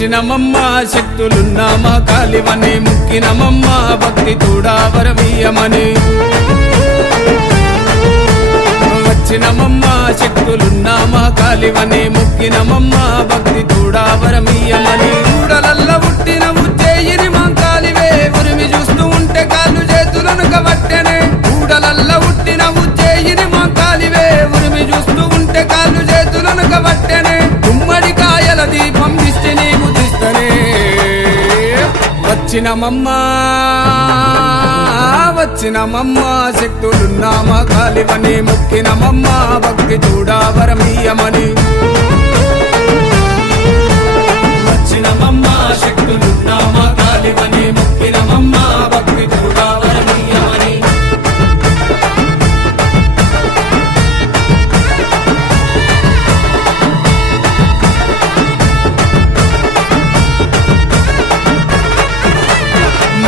వచ్చినమమ్మ శక్తులున్న మా కాలివని ముక్కినమమ్మ భక్తి తోడా వరమీయమని వచ్చినమమ్మ శక్తులున్న మా కాలివని ముక్కినమమ్మ భక్తి తోడా వరమీయమని కూడలల్ల పుట్టిన ఉజ్జయిని మా కాలివే ఉరిమి చూస్తూ ఉంటే కాళ్ళు చేతులను కవట్టెనే కూడలల్ల పుట్టిన ఉజ్జయిని మా కాలివే ఉరిమి చూస్తూ ఉంటే కాళ్ళు చేతులను కవట్టెనే గుమ్మడి కాయల దీపం దిష్టి నీకు దిస్తనే వచ్చినమమ్మ శక్తులున్న మా కాలివని ముక్కినమమ్మ భక్తి చూడా వరమీయమని వచ్చినమమ్మ శక్తులున్న మా కాలివని ముక్కినమమ్మ భక్తి చూడా వరమీయమని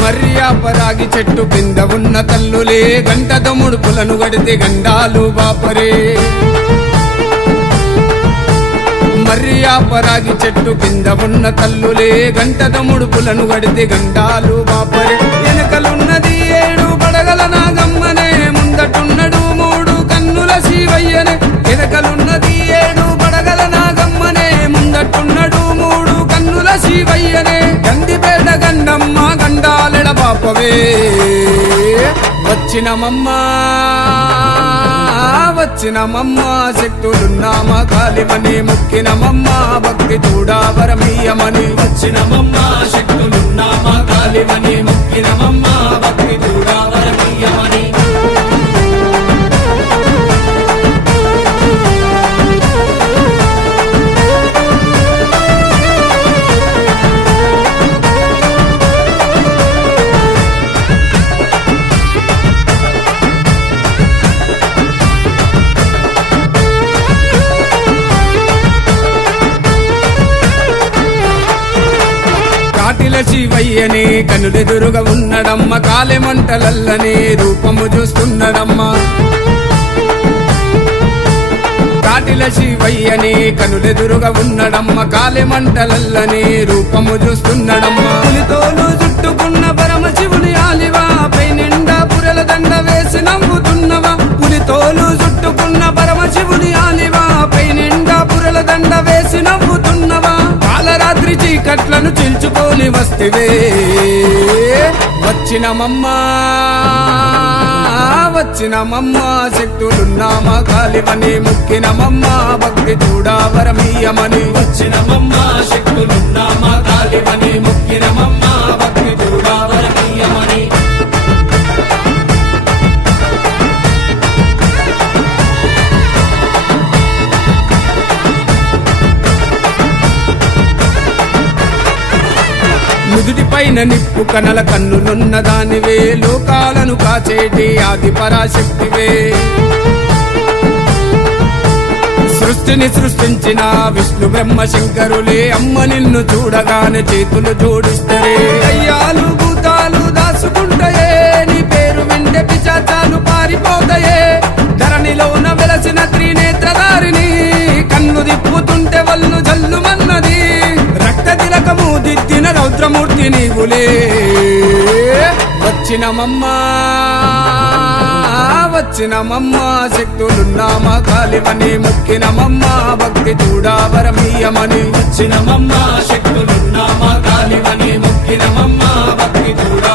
మర్యాపరాగి చెట్టు కింద ఉన్న తల్లులే గంట దొముడుపులను గడితే గండాలు బాపరే మర్యాపరాగి చెట్టు కింద ఉన్న తల్లులే గంట దొముడుపులను గడితే గండాలు బాపరే వెనకలున్నది 7 పడగల నాగమ్మనే ముందటున్నడు 3 కన్నుల శివయ్యనే వెనకలున్నది 7 పడగల నాగమ్మనే ముందటున్నడు 3 కన్నుల శివయ్యనే గండిపేట గండమ్మ గండాలెడ పాపవే వచ్చినమమ్మ శక్తులున్న మా కాలివని ముక్కినమమ్మ భక్తి చూడా వరమీయమని వచ్చినమమ్మ శక్తులున్న మా కాలివని ముక్కినమమ్మ భక్తి చూడా వరమీయమని శివయ్యనే కనులెదురుగా ఉన్నడమ్మ కాలెమంటలల్లనే రూపము చూస్తున్నడమ్మ కాటిల శివయ్యనే కనులెదురుగా ఉన్నడమ్మ కాలెమంటలల్లనే రూపము చూస్తున్నడమ్మ పులితోలు చుట్టుకున్న పరమశివుని ఆలివా పై నిండా పురల దండ వేసి నవ్వుతున్నవా పులితోలు చుట్టుకున్న పరమశివుని ఆలివా పై నిండా పురల దండ వేసి నవ్వుతున్నవా కాలరాత్రి చీకట్లను చిల్చుకొని వస్తివే వచ్చినమమ్మ శక్తులున్న మా కాలివని ముక్కినమమ్మ భక్తి చూడా వరమీయమని వచ్చినమమ్మ శక్తులున్న మా కాలివని ముక్కినమమ్మ భక్తి చూడా వరమీయమని నుదుటి పైన నిప్పు కనల కన్నులున్న దానివే లోకాలను కాచేటి ఆది పరాశక్తివే సృష్టిని సృష్టించిన విష్ణు బ్రహ్మ శంకరులే అమ్మ నిన్ను చూడగానే చేతులు జోడిస్తరే అయ్యాలు భూతాలు దాసుకుంటాయే నీ పేరు వింటే పిశాచాలు పారిపోతాయే ధరణిలోన వెలసిన త్రినేత్రధారిని కన్ను దిప్పుతుంటే వల్లు జల్లుమన్నది రక్త తిలకము దిద్దిన రౌద్రమూర్తి నీవులే వచ్చినమమ్మ శక్తులున్న మా కాలివని ముక్కినమమ్మ భక్తి చూడా వరమీయమని వచ్చినమమ్మ శక్తులున్న మా కాలివని ముక్కినమమ్మ భక్తి చూడా